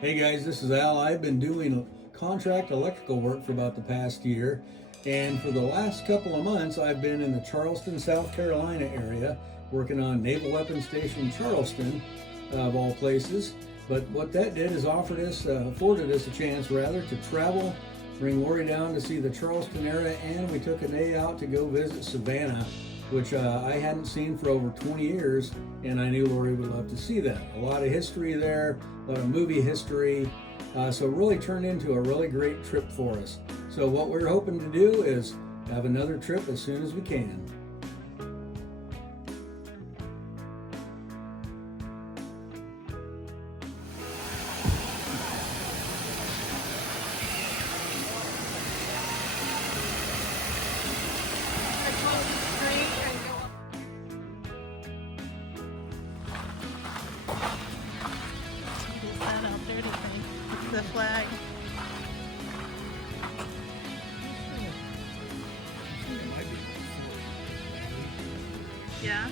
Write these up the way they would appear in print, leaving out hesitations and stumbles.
Hey guys, this is Al. I've been doing contract electrical work for about the past year, and for the last couple of months, I've been in the Charleston, South Carolina area working on Naval Weapons Station Charleston, of all places. But what that did is afforded us a chance rather to travel, bring Lori down to see the Charleston area, and we took a day out to go visit Savannah, which I hadn't seen for over 20 years, and I knew Lori would love to see that. A lot of history there, a lot of movie history, so it really turned into a really great trip for us. So what we're hoping to do is have another trip as soon as we can. Out there to think it's the flag. Yeah.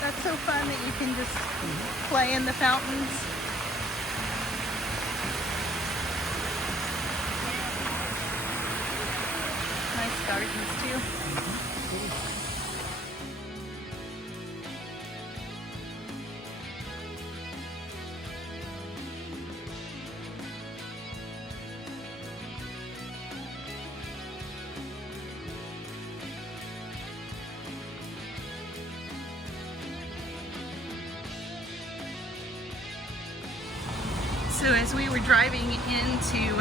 That's so fun that you can just play in the fountains. Nice gardens too. So as we were driving into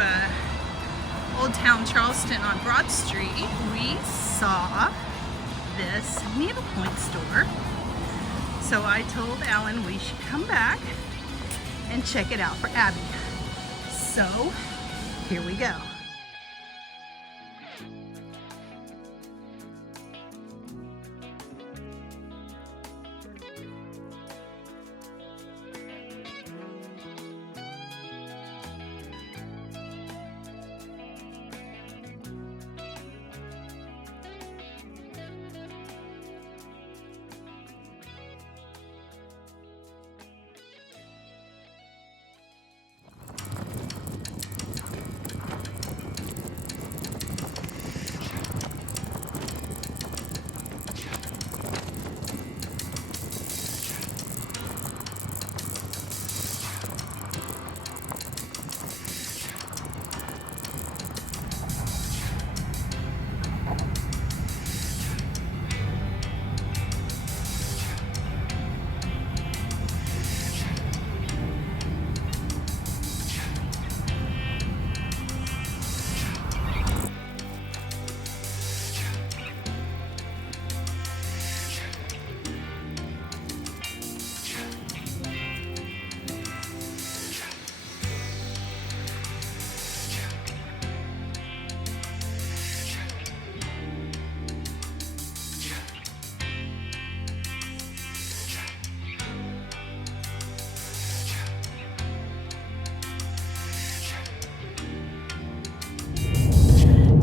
Old Town Charleston on Broad Street, we saw this needlepoint store. So I told Alan we should come back and check it out for Abby. So here we go.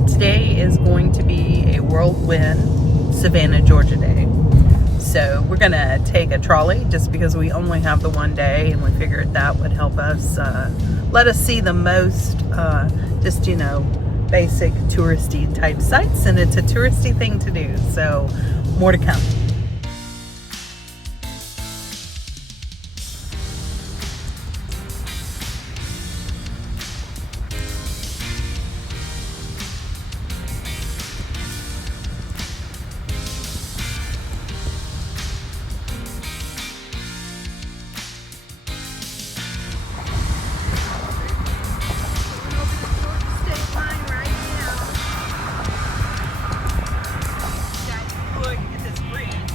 Today is going to be a whirlwind Savannah, Georgia day. So we're gonna take a trolley just because we only have the one day, and we figured that would help us let us see the most just, you know, basic touristy type sites, and it's a touristy thing to do. So more to come. Look at this bridge.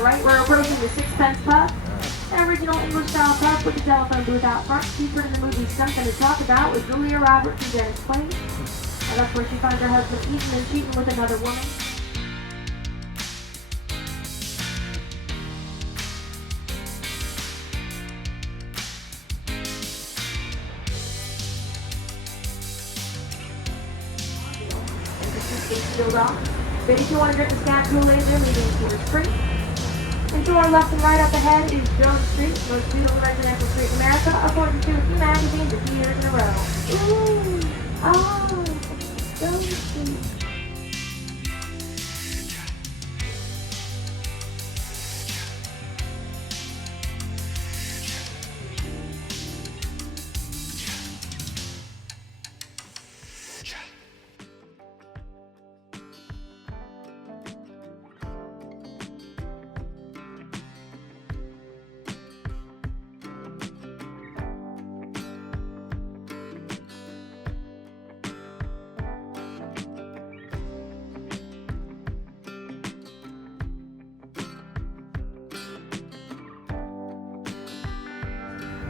the right, we're approaching the Sixpence Pub, an original English-style pub with a telephone booth out front, featured in the movie Something to Talk About with Julia Roberts and Dennis Quaid. And that's where she finds her husband eating and cheating with another woman. Still off. But if you want to drink the snack Kool-Aid, they're leaving Cedar Spring. And to our left and right up ahead is Jones Street, most beautiful residential street in America, according to a few magazines a few years in a row. Ooh, oh, Jones Street.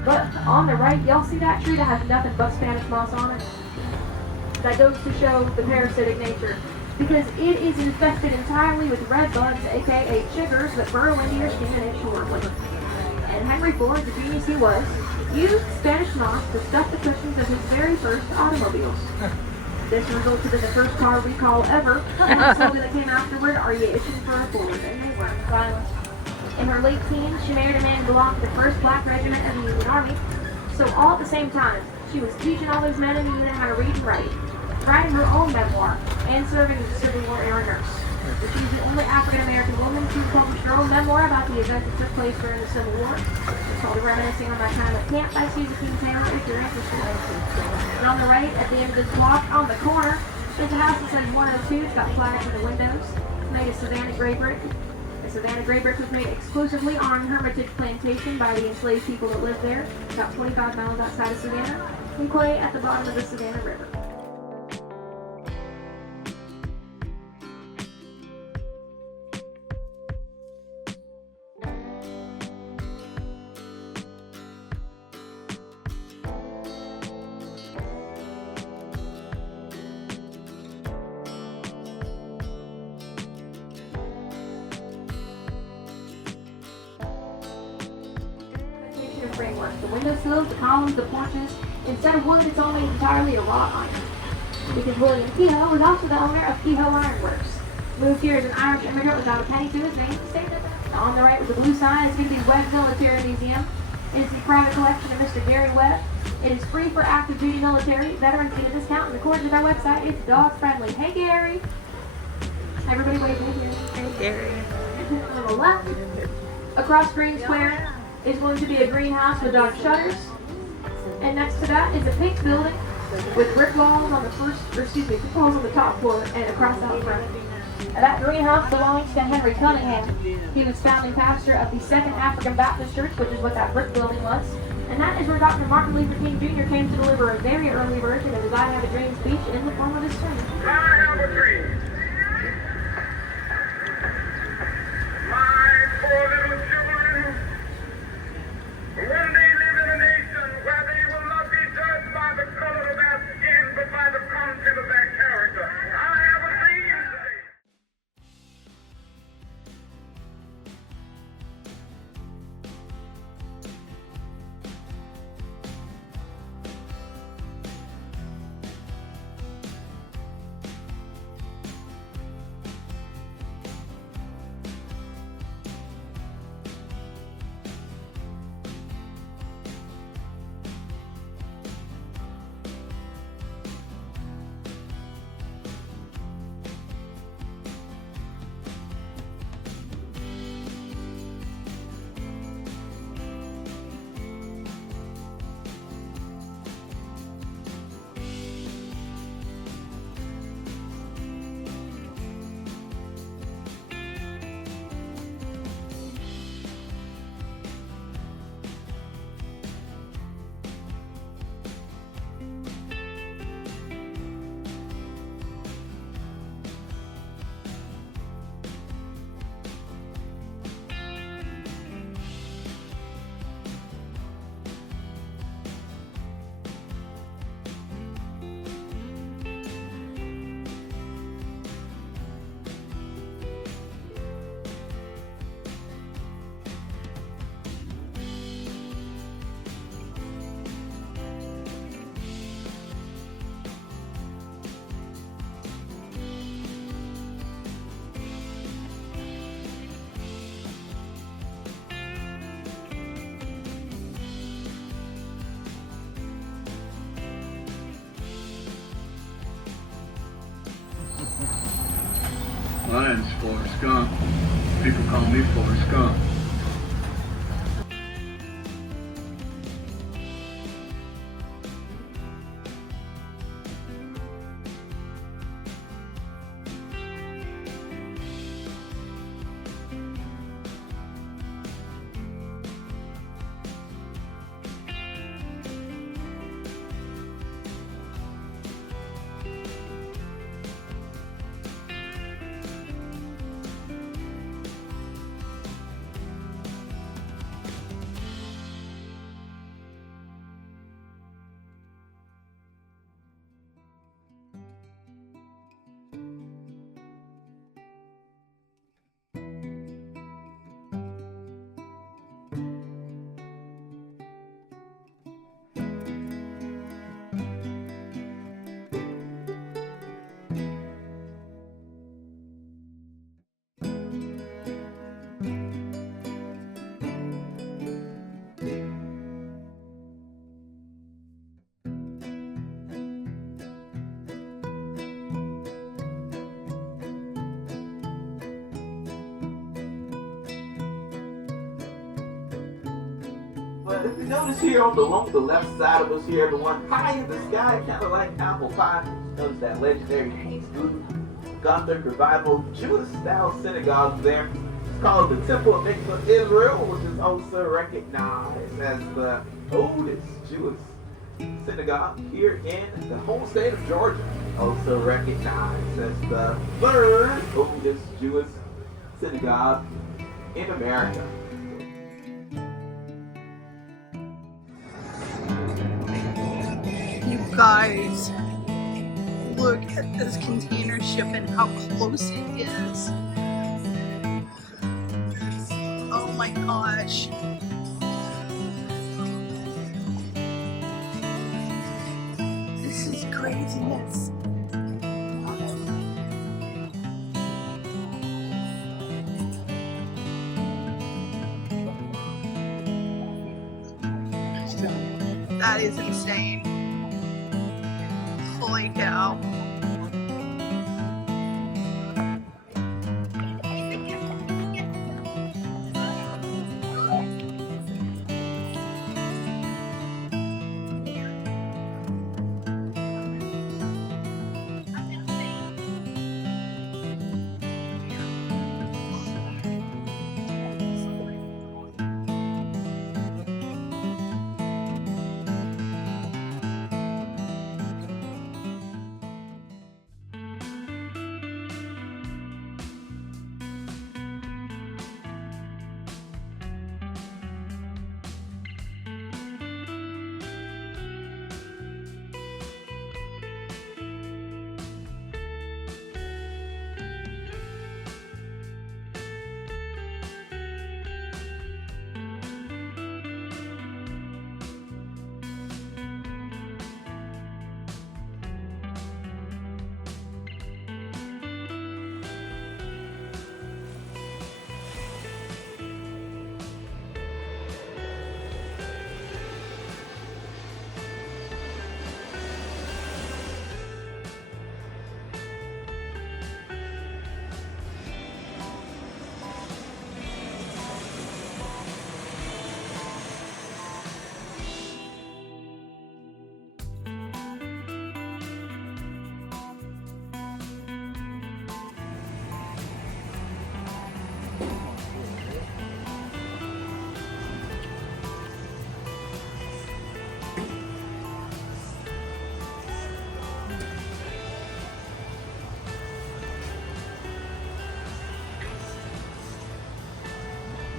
But on the right, y'all see that tree that has nothing but Spanish moss on it? That goes to show the parasitic nature. Because it is infested entirely with red bugs, aka chiggers, that burrow into your skin and itch horribly. And Henry Ford, the genius he was, used Spanish moss to stuff the cushions of his very first automobiles. This resulted in the first car recall ever, and the slogan that came afterward, "Are you itching for a Ford?" And they weren't silent. In her late teens, she married a man who belonged to the 1st Black Regiment of the Union Army. So all at the same time, she was teaching all those men in the unit how to read and write, writing her own memoir, and serving as a Civil War era nurse. She's the only African-American woman to publish her own memoir about the events that took place during the Civil War. It's called Reminiscing on My Time at Camp by Susan King Taylor, if you're interested. And on the right, at the end of this block, on the corner, there's a house that says 102. It's got flags in the windows. It's made of Savannah gray brick. The Savannah gray brick was made exclusively on Hermitage Plantation by the enslaved people that lived there, about 25 miles outside of Savannah, and clay at the bottom of the Savannah River. Framework. The windowsills, the columns, the porches, instead of wood, it's all made entirely of wrought iron. Because William Kehoe was also the owner of Kehoe Iron Works. Moved here as an Irish immigrant without a penny to his name. Now on the right with the blue sign is going to be Webb Military Museum. It is the private collection of Mr. Gary Webb. It is free for active duty military. Veterans get a discount, and according to their website, it's dog friendly. Hey Gary! Everybody wave at Gary. Hey Gary. On the left, across Green Square, is going to be a greenhouse with dark shutters. And next to that is a pink building with brick walls on the brick walls on the top floor and across out front. And that greenhouse belongs to Henry Cunningham. He was founding pastor of the 2nd African Baptist Church, which is what that brick building was. And that is where Dr. Martin Luther King Jr. came to deliver a very early version of his I Have a Dream speech in the form of his sermon. I have a dream. My poor little children one day live in a nation where they will not be judged by the color of their skin, but by the content of their character. I have a dream today. Mine's Forrest Gump. People call me Forrest Gump. But if you notice here on the left side of us here, the one high in the sky, kind of like apple pie, notice that legendary Hebrew Gothic revival Jewish-style synagogue there. It's called the Temple of Israel, which is also recognized as the oldest Jewish synagogue here in the home state of Georgia. Also recognized as the third oldest Jewish synagogue in America. You guys, look at this container ship and how close it is. Oh my gosh. This is craziness. That is insane. Holy cow.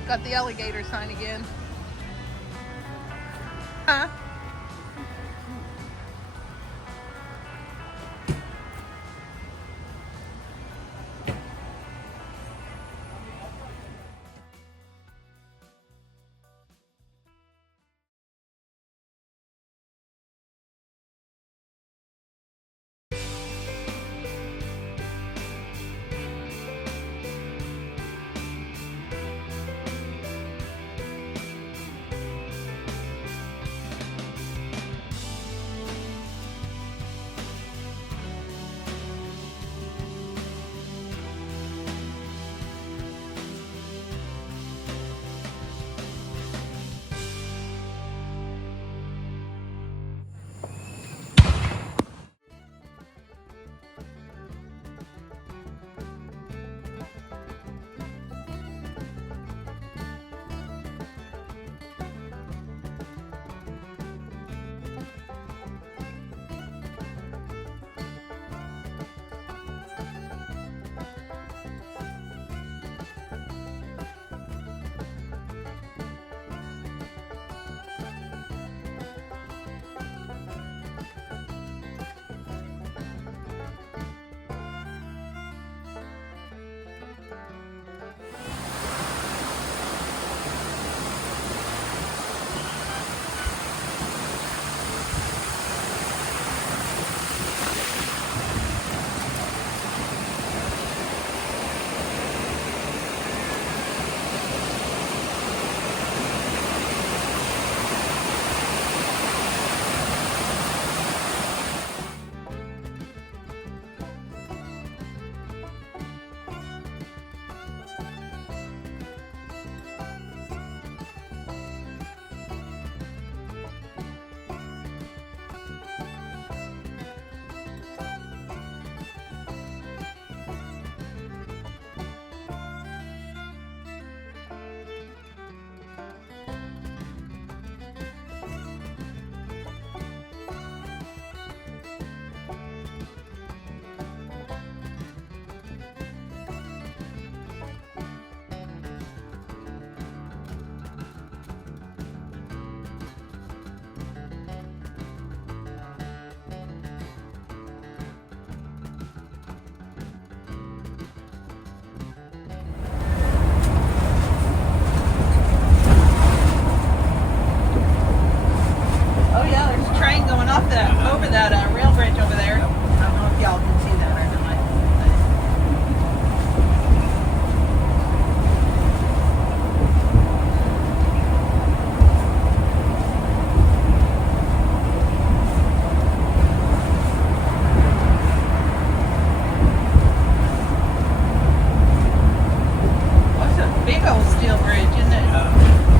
Got the alligator sign again. Huh? Big old steel bridge, isn't it?